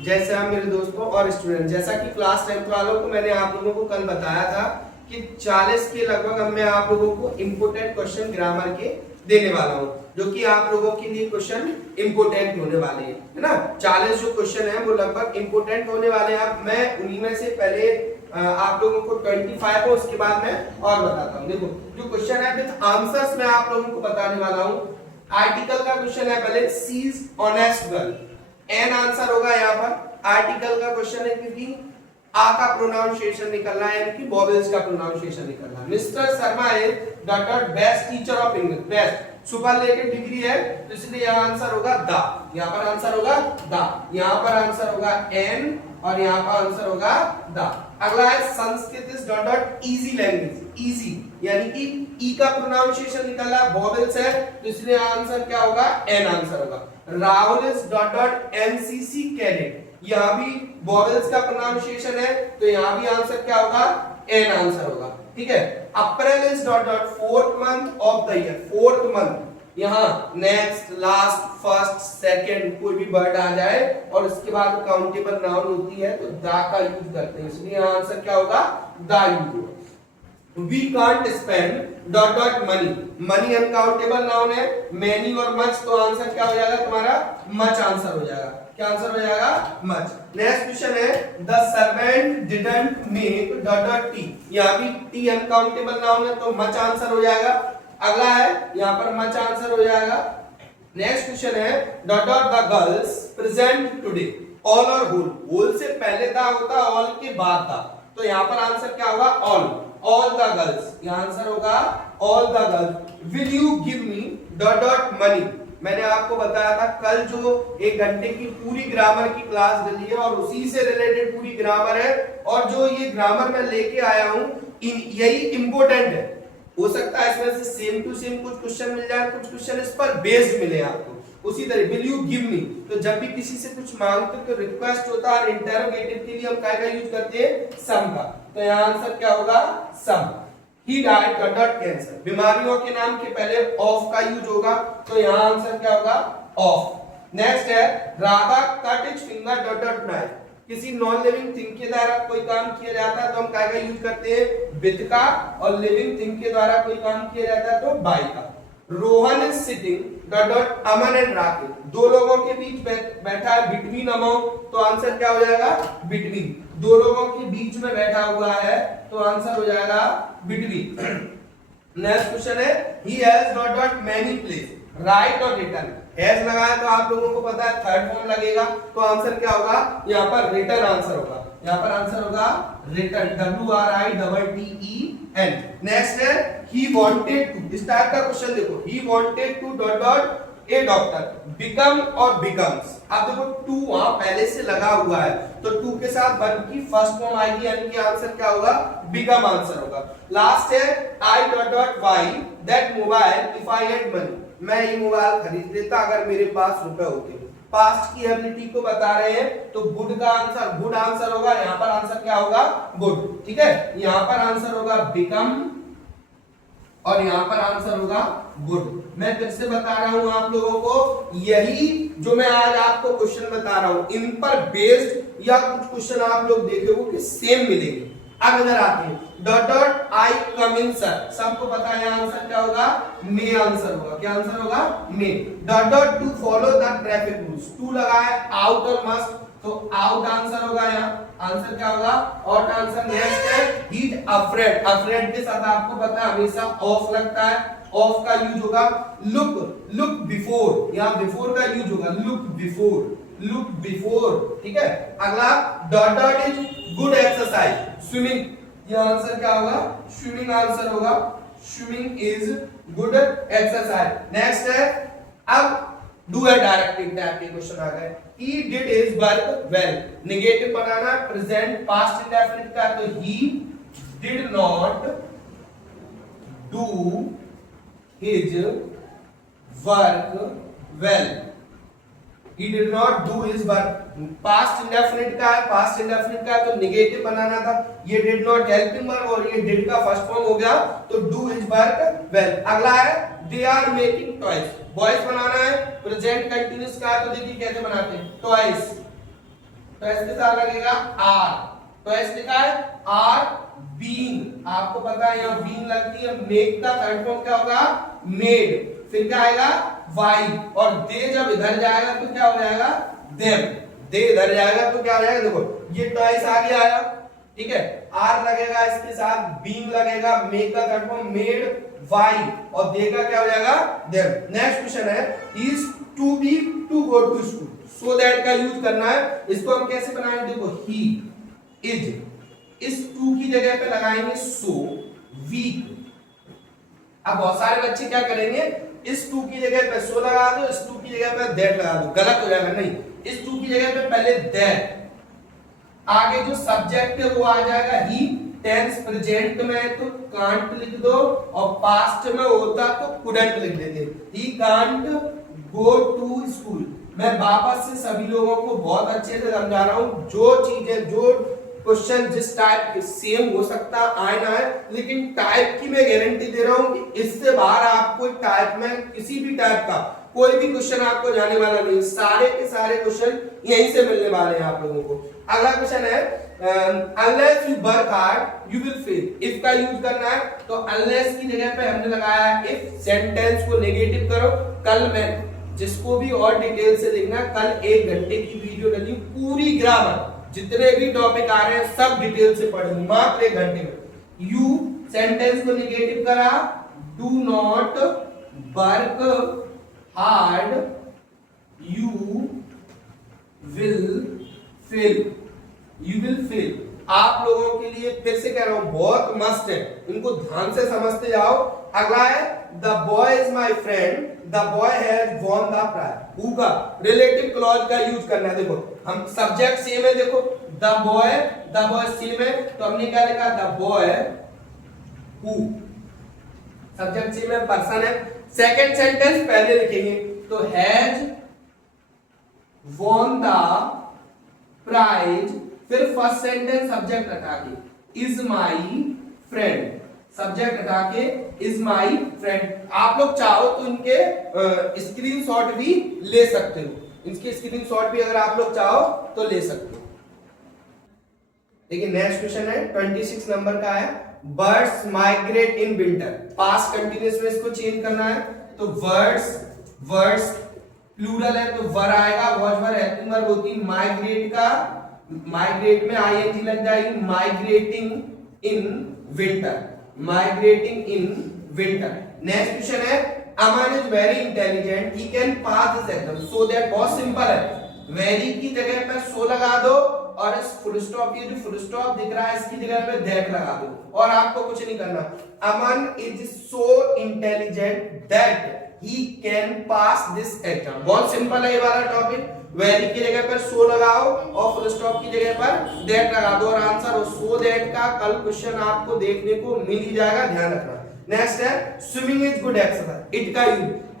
जैसे आप मेरे दोस्तों और स्टूडेंट, जैसा कि क्लास 10th वालों को मैंने आप लोगों को कल बताया था कि 40 के लगभग अब मैं आप लोगों को इंपोर्टेंट क्वेश्चन ग्रामर के देने वाला हूं, जो कि आप लोगों के लिए क्वेश्चन इंपोर्टेंट होने वाले हैं, है ना। 40 जो क्वेश्चन है वो लगभग इंपोर्टेंट होने वाले हैं। अब मैं उन्हीं में से पहले आप लोगों को 25 को, उसके बाद मैं और बताता हूं। देखो जो क्वेश्चन है विद आंसर्स मैं आप लोगों को बताने वाला हूं। आर्टिकल का क्वेश्चन है पहले, she is honest girl, an answer होगा यहाँ पर। आर्टिकल का क्वेश्चन है क्योंकि आ का प्रोनाउंसिएशन निकलना है, यानी कि वॉवेल्स का प्रोनाउंसिएशन निकलना है। Mister Sharma is dot dot best teacher of English, best superlative degree है, तो इसलिए यहाँ आंसर होगा द। यहाँ पर आंसर होगा द, यहाँ पर आंसर होगा एन, और यहाँ पर आंसर होगा द। अगला है Sanskrit is dot dot easy language, easy यानी कि ई का प्रोनाउंसिएशन निकला वॉवेल्स है, तो इसलिए आंसर क्या होगा, एन आंसर होगा। Rahul is dot dot NCC cadet, यहाँ भी वॉवेल्स का प्रोनाउंसिएशन है, तो यहाँ भी आंसर क्या होगा, एन आंसर होगा। ठीक है। April is dot dot fourth month of the year, fourth month, यहाँ नेक्स्ट, लास्ट, फर्स्ट, सेकंड कोई भी वर्ड आ जाए और उसके बाद काउंटेबल नाउन होती है तो दा का यूज करते हैं, इसलिए आंसर क्या होगा, दा यूज होगा। We can't spend dot dot money, money uncountable noun है, मैनी और मच, तो आंसर क्या हो जाएगा तुम्हारा, मच आंसर हो जाएगा। क्या आंसर हो जाएगा, मच। नेक्स्ट क्वेश्चन है the servant didn't make dot dot T, यहाँ भी टी अनकाउंटेबल नाउन है तो मच आंसर हो जाएगा। अगला है यहाँ पर मच आंसर हो जाएगा। नेक्स्ट क्वेश्चन है dot dot the girls present today, all और होल, होल से पहले था होता, ऑल के बाद था, तो यहाँ पर आंसर क्या होगा, ऑल द गर्ल्स, यहाँ आंसर होगा all the girls. Will you give me dot dot money, मैंने आपको बताया था कल जो 1 घंटे की पूरी ग्रामर की क्लास डली है और उसी से रिलेटेड पूरी ग्रामर है, और जो ये ग्रामर मैं लेके आया हूं यही इंपोर्टेंट है। हो सकता है इसमें से सेम टू सेम कुछ क्वेश्चन मिल जाए, कुछ क्वेश्चन इस पर बेस्ड मिले आपको। उसी तरह विल यू गिव मी, तो जब भी किसी से कुछ मांगते तो रिक्वेस्ट होता है, इंटरोगेटिव के लिए हम क्या का यूज करते हैं, सम का, तो यहाँ आंसर क्या होगा, some. He died dot dot cancer, बीमारियों के नाम के पहले ऑफ का यूज होगा, तो यहाँ आंसर क्या होगा, ऑफ। नेक्स्ट है Radha cut his finger dot dot knife, किसी नॉन लिविंग थिंग के द्वारा कोई काम किया जाता है तो हम क्या का यूज करते हैं, विद का, और लिविंग थिंग के द्वारा कोई काम किया जाता है तो बाय का। Rohan is sitting dot dot Aman and Rakesh, दो लोगों के बीच बैठा है, बिटवीन अमंग, तो आंसर क्या हो जाएगा, बिटवीन, दो लोगों के बीच में बैठा हुआ है तो आंसर हो जाएगा बिटवीन। नेक्स्ट क्वेश्चन है he has dot dot many place, right और रिटन, हैज लगाया तो आप लोगों को पता है थर्ड फॉर्म लगेगा, तो आंसर क्या होगा, यहाँ पर रिटन आंसर होगा, यहाँ पर आंसर होगा रिटन, WRITTEN। नेक्स्ट है ही वांटेड टू, इस टाइप का क्वेश्चन देखो, he wanted to dot dot a doctor, become और बिकम्स, अब देखो टू वहां पहले से लगा हुआ है तो टू के साथ वर्ब की फर्स्ट फॉर्म आएगी, यानी कि आंसर क्या होगा, बिकम आंसर होगा। लास्ट है I dot dot by that mobile if I had money, मैं ये मोबाइल खरीद लेता अगर मेरे पास रुपए होते। पास्ट की एबिलिटी को बता रहे हैं तो वुड का आंसर, वुड आंसर होगा, यहाँ पर आंसर क्या होगा, वुड। ठीक है, यहाँ पर आंसर होगा बिकम और यहाँ पर आंसर होगा वुड। मैं फिर से बता रहा हूं आप लोगों को, यही जो मैं आज आपको क्वेश्चन बता रहा हूं इन पर बेस्ड या कुछ क्वेश्चन आप लोग देखेंगे कि सेम मिलेंगे। अब इधर आते हैं dot dot I come in sir, सबको पता है आंसर क्या होगा, मे आंसर होगा। क्या आंसर होगा, may. Dot dot to follow the traffic rules, to लगा है आउट और मस्ट, तो आउट आंसर होगा, यहाँ आंसर क्या होगा, आउट आंसर। नेक्स्ट है ही इज अफ्रेड, अफ्रेड के साथ आपको पता है हमेशा ऑफ लगता है, ऑफ का यूज होगा। लुक, लुक बिफोर, यहाँ बिफोर का यूज होगा, लुक बिफोर, लुक बिफोर। ठीक है। अगला dot dot is good exercise, swimming, ये आंसर क्या होगा, स्विमिंग आंसर होगा, swimming is good exercise. Next है अब डू है डायरेक्टिव टाइप के क्वेश्चन आ गए। he did his work well, negative banana, present past indefinite का, तो he did not do his work well, he did not do his work, past indefinite का है, past indefinite का तो negative बनाना था, ये did not help him work और ये did का फर्स्ट फॉर्म हो गया तो do his work well। अगला है they are making toys, boys बनाना है, प्रेजेंट कंटीन्यूअस का, तो देखिए कैसे बनाते हैं, टॉयज, तो एस के साथ लगेगा आर, तो एस लिखा है आर बीइंग, आपको पता है यहाँ बीइंग लगती है, मेक का थर्ड फॉर्म क्या होगा मेड, फिर क्या आएगा वाई, और दे जब इधर जाएगा तो क्या हो जाएगा देम, दे इधर जाएगा तो क्या हो जाएगा, देखो ये ट्वाइस आगे आया, ठीक है, आर लगेगा इसके साथ, बीइंग लगेगा, मेक का थर्ड फॉर्म मेड, वाई, और दे का क्या हो जाएगा देम। नेक्स्ट क्वेश्चन है is to be to go to school, so that का यूज करना है, इसको हम कैसे बनाएंगे, देखो ही इज, इस टू की जगह पे लगाएंगे सो, वीक। अब बहुत सारे बच्चे क्या करेंगे, इस टू की जगह पे सो लगा दो, इस टू की जगह पे दैट लगा दो, गलत हो जाएगा, नहीं, इस टू की जगह पे पहले दैट, आगे जो सब्जेक्ट है वो आ जाएगा ही, टेंस प्रेजेंट में है तो कांट लिख दो, और पास्ट में होता तो कुडंट लिख देते, he can't go to school. मैं वापस से सभी लोगों को बहुत अच्छे से समझा रहा हूं, जो चीजें जो क्वेश्चन जिस टाइप के सेम हो सकता आए ना है, लेकिन टाइप की मैं गारंटी दे रहा हूं कि इससे बाहर आपको टाइप में किसी भी टाइप का कोई भी क्वेश्चन आपको जाने वाला नहीं, सारे के सारे क्वेश्चन यहीं से मिलने वाले हैं आप लोगों को। अगला क्वेश्चन है unless you work hard you will fail, if का यूज करना है, तो अनलेस की जगह पे हमने लगाया इफ, सेंटेंस को नेगेटिव करो। कल मैं जिसको भी और डिटेल से देखना, कल 1 घंटे की वीडियो डली, पूरी ग्रामर जितने भी टॉपिक आ रहे हैं सब डिटेल से पढ़ेंगे मात्र 1 घंटे में। यू सेंटेंस को नेगेटिव करा, do not work hard you will fail, you will fail. आप लोगों के लिए फिर से कह रहा हूं बहुत मस्त है, इनको ध्यान से समझते जाओ। अगला है the boy is my friend, the boy has won the prize, who का रिलेटिव क्लॉज का यूज करना है। देखो हम सब्जेक्ट सेम है, देखो द बॉय सेम है, तो हमने क्या लिखा the boy who, subject same है, पर्सन है। सेकंड सेंटेंस पहले लिखेंगे, तो हैज वॉन द प्राइज, फिर फर्स्ट सेंटेंस सब्जेक्ट हटा के इज माई फ्रेंड, सब्जेक्ट हटा के इज माई फ्रेंड। आप लोग चाहो तो इनके स्क्रीनशॉट भी ले सकते हो, इसके स्क्रीनशॉट भी अगर आप लोग चाहो तो ले सकते हो। देखिए नेक्स्ट क्वेश्चन है 26 नंबर का है, birds migrate in winter, past continuous में इसको चेंज करना है, तो वर्ड्स प्लूरल है तो वर आएगा, वॉज वर हेल्पिंग वर्ब होती, माइग्रेट का माइग्रेट में आईएनजी लग जाएगी, migrating in winter, migrating in winter. Next question है Aman is very intelligent he can pass this exam, so that, बहुत सिंपल है, वेरी की जगह पे सो लगा दो, और इस फुल स्टॉप, ये जो फुल स्टॉप दिख रहा है इसकी जगह पे दैट लगा दो, और आपको कुछ नहीं करना। Aman is so intelligent that he can pass this exam, बहुत सिंपल है ये वाला टॉपिक, वेरी की जगह पर सो लगाओ और फुल स्टॉप की जगह पर दैट लगा दो, और आंसर हो सो दैट का कल क्वेश्चन आपको देखने को मिल ही जाएगा, ध्यान रखना। नेक्स्ट है swimming is good exercise,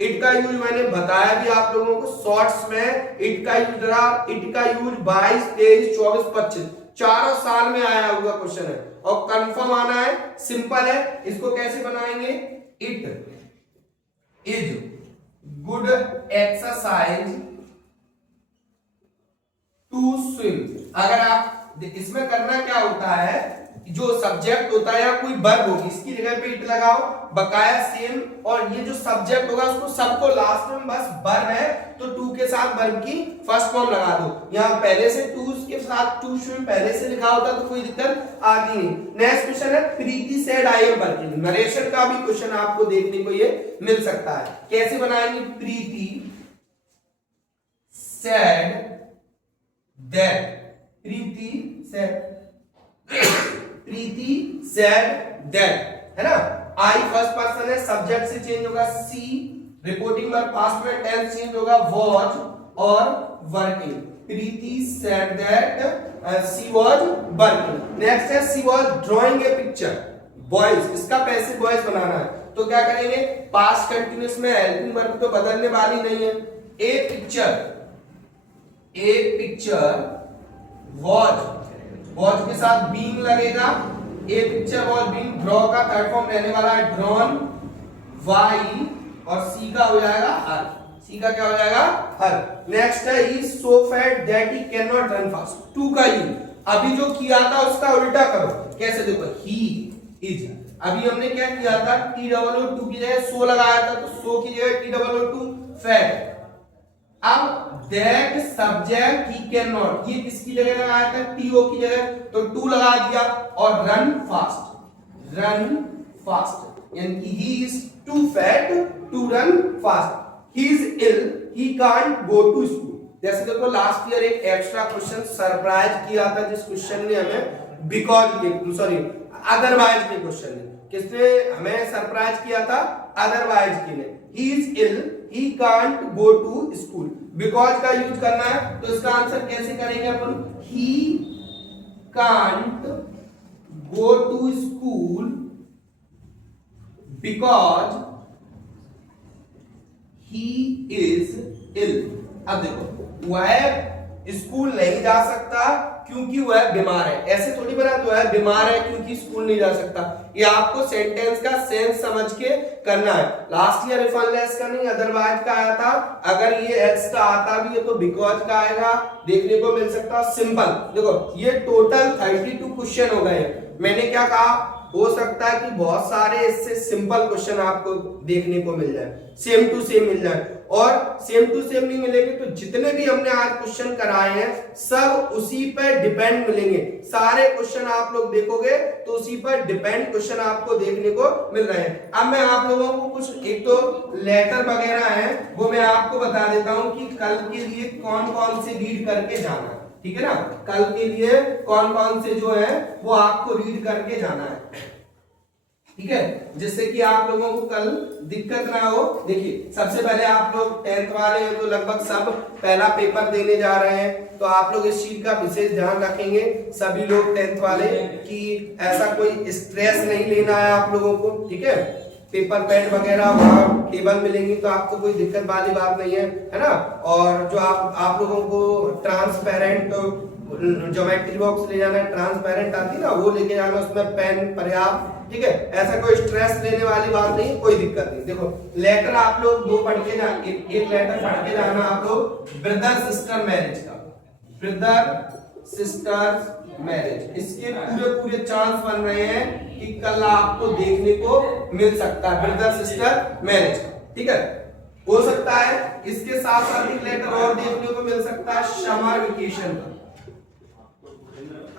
it का यूज मैंने बताया भी आप लोगों को शॉर्ट्स में, इट का यूज 22, 23, 24, 25 चारों साल में आया हुआ क्वेश्चन है, और कंफर्म आना है, सिंपल है। इसको कैसे बनाएंगे, it is good exercise to swim. अगर आप इसमें करना क्या होता है, जो सब्जेक्ट होता है या कोई वर्ब होगी इसकी जगह पे इट लगाओ, बकाया सेम, और ये जो सब्जेक्ट होगा उसको सबको लास्ट में बस वर्ब है तो टू के साथ वर्ब की फर्स्ट फॉर्म लगा दो। यहाँ पहले से टू के साथ टू स्विम पहले से लिखा होता तो कोई दिक्कत आती नहीं। नेक्स्ट क्वेश्चन है Preeti said I am working, narration का भी क्वेश्चन आपको देखने को ये मिल सकता है, कैसे बनाएंगे, Preeti said that, Preeti said that, है ना, आई फर्स्ट पर्सन है, सब्जेक्ट से चेंज होगा, सी रिपोर्टिंग वर्ब पास्ट में टेंस चेंज होगा, वॉज और working, Preeti said that she was working. Next है she was drawing a picture, boys, इसका पैसिव वॉइस बनाना है, तो क्या करेंगे, पास्ट कंटिन्यूअस में हेल्पिंग वर्ब तो बदलने वाली नहीं है, ए पिक्चर वॉज के साथ बीइंग लगेगा, ए पिक्चर वॉज बीइंग, ड्रॉ का थर्ड फॉर्म रहने वाला है ड्रॉन, वाई, और सी का हो जाएगा आर, सी का क्या हो जाएगा हर। नेक्स्ट है he so fat that he can not run fast, too का यू, अभी जो किया था उसका उल्टा करो, कैसे देखो ही इज, अभी हमने क्या किया था टी डबल ओ टू की जगह सो लगाया था, तो सो की जगह T double O too fat. अब that subject he can not, ये किसकी जगह लगाया था टीओ की जगह, तो टू लगा दिया, और रन फास्ट, रन फास्ट, यानी कि he is too fat to run fast, he is ill he can't go to school. जैसे देखो लास्ट ईयर एक एक्स्ट्रा क्वेश्चन सरप्राइज किया था, जिस क्वेश्चन ने हमें बिकॉज के सॉरी अदरवाइज के क्वेश्चन ने, किसने हमें सरप्राइज किया था, अदरवाइज की ने, he is ill he can't go to school, because का यूज करना है, तो इसका आंसर कैसे करेंगे अपन, he can't go to school because he is ill. अब देखो वह स्कूल नहीं जा सकता क्योंकि वह बीमार है, ऐसे थोड़ी बना तो वह बीमार है क्योंकि स्कूल नहीं जा सकता, ये आपको सेंटेंस का सेंस समझ के करना है। लास्ट ईयर इफ अनलेस का नहीं अदरवाइज का आया था, अगर ये एल्स का आता भी है तो बिकॉज का आएगा, देखने को मिल सकता सिंपल। देखो ये टोटल 32 क्वेश्चन हो गए, मैंने क्या कहा, हो सकता है कि बहुत सारे इससे सिंपल क्वेश्चन आपको देखने को मिल जाए, सेम टू सेम मिल जाए, और सेम टू सेम नहीं मिलेंगे तो जितने भी हमने आज क्वेश्चन कराए हैं सब उसी पर डिपेंड मिलेंगे, सारे क्वेश्चन आप लोग देखोगे तो उसी पर डिपेंड क्वेश्चन आपको देखने को मिल रहे हैं। अब मैं आप लोगों को कुछ एक तो लेटर वगैरह है वो मैं आपको बता देता हूं कि कल के लिए कौन कौन से रीड करके जाना है, ठीक है ना, कल के लिए कौन कौन से जो है वो आपको रीड करके जाना है, ठीक है, जिससे कि आप लोगों को कल दिक्कत ना हो। देखिए सबसे पहले आप लोग 10th वाले हैं तो लगभग सब पहला पेपर देने जा रहे हैं, तो आप लोग इस चीज का विशेष ध्यान रखेंगे सभी लोग 10th वाले कि ऐसा कोई स्ट्रेस नहीं लेना है आप लोगों को, ठीक है, पेपर पैड वगैरह वहां टेबल मिलेंगी तो आपको कोई दिक्कत वाली बात नहीं है ना। और जो आप लोगों को ट्रांसपेरेंट ज्योमेट्री बॉक्स ले जाना है, ट्रांसपेरेंट आती है ना वो लेके जाना, उसमें पेन पर्याप्त, ठीक है, ऐसा कोई स्ट्रेस लेने वाली बात नहीं, कोई दिक्कत नहीं। देखो लेटर आप लोग दो पढ़ के जाना, एक लेटर पढ़ के जाना आप लोग ब्रदर सिस्टर मैरिज का, ब्रदर सिस्टर मैरिज, इसके पूरे पूरे चांस बन रहे हैं कि कल आपको देखने को मिल सकता है ब्रदर सिस्टर मैरिज, ठीक है, हो सकता है इसके साथ साथ एक लेटर और देखने को मिल सकता है समर वेकेशन का,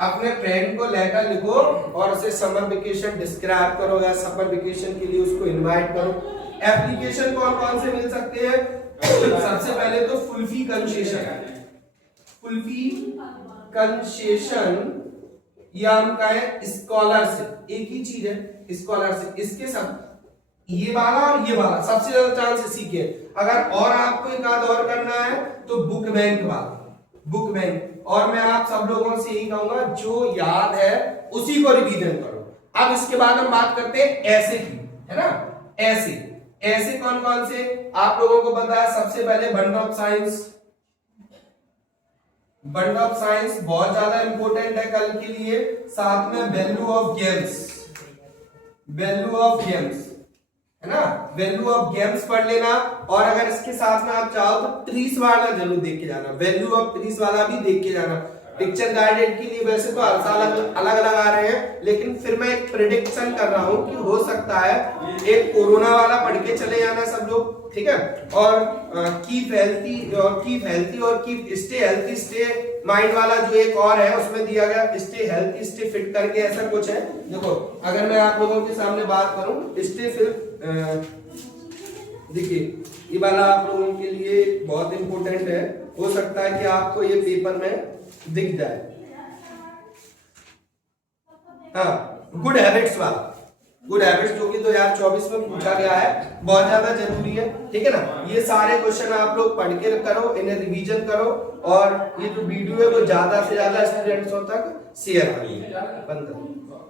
अपने फ्रेंड को लेटर लिखो और उसे समर वेकेशन डिस्क्राइब करो या समर वेकेशन के लिए उसको इनवाइट करो। एप्लीकेशन कौन कौन से मिल सकते हैं, सबसे पहले तो फुल फी कंसेशन या हम कहें स्कॉलरशिप, एक ही चीज है स्कॉलरशिप, इसके सब ये वाला और ये वाला सबसे ज्यादा चांस इसी के। अगर और आपको एक आध और करना है तो बुक बैंक वाला, बुक बैंक, और मैं आप सब लोगों से यही कहूंगा जो याद है उसी को रिवीजन करो। अब इसके बाद हम बात करते हैं ऐसे की, है ना, ऐसे कौन कौन से आप लोगों को पता है, सबसे पहले bundle of science, bundle of science बहुत ज्यादा इंपॉर्टेंट है कल के लिए, साथ में value of games, value of games, है ना, वैल्यू ऑफ गेम्स पढ़ लेना, और अगर इसके साथ में आप चाहो तो ट्रीज वाला जरूर देख के जाना, वैल्यू ऑफ ट्रीज वाला भी देख के जाना। पिक्चर गाइडेड के लिए वैसे तो हर साल अलग अलग आ रहे हैं, लेकिन फिर मैं एक प्रेडिक्शन कर रहा हूं कि हो सकता है एक कोरोना वाला पढ़ के चले जाना सब लोग, ठीक है, और कीप हेल्थी और keep stay healthy stay mind वाला जो एक और है उसमें दिया गया स्टे हेल्थी स्टे फिट करके ऐसा कुछ है। देखो अगर मैं आप लोगों के सामने बात करूं स्टे फिट, देखिए ये वाला आप लोगों के लिए बहुत इंपॉर्टेंट है, हो सकता है कि आपको ये पेपर में दिख जाए। हाँ, गुड हैबिट्स वाला, गुड हैबिट्स जो कि 2024 में पूछा गया है, बहुत ज्यादा जरूरी है, ठीक है ना। ये सारे क्वेश्चन आप लोग पढ़ के करो, इन्हें रिवीजन करो, और ये जो वीडियो है वो ज्यादा से ज्यादा स्टूडेंट्सों तक शेयर करिए। बंद करो।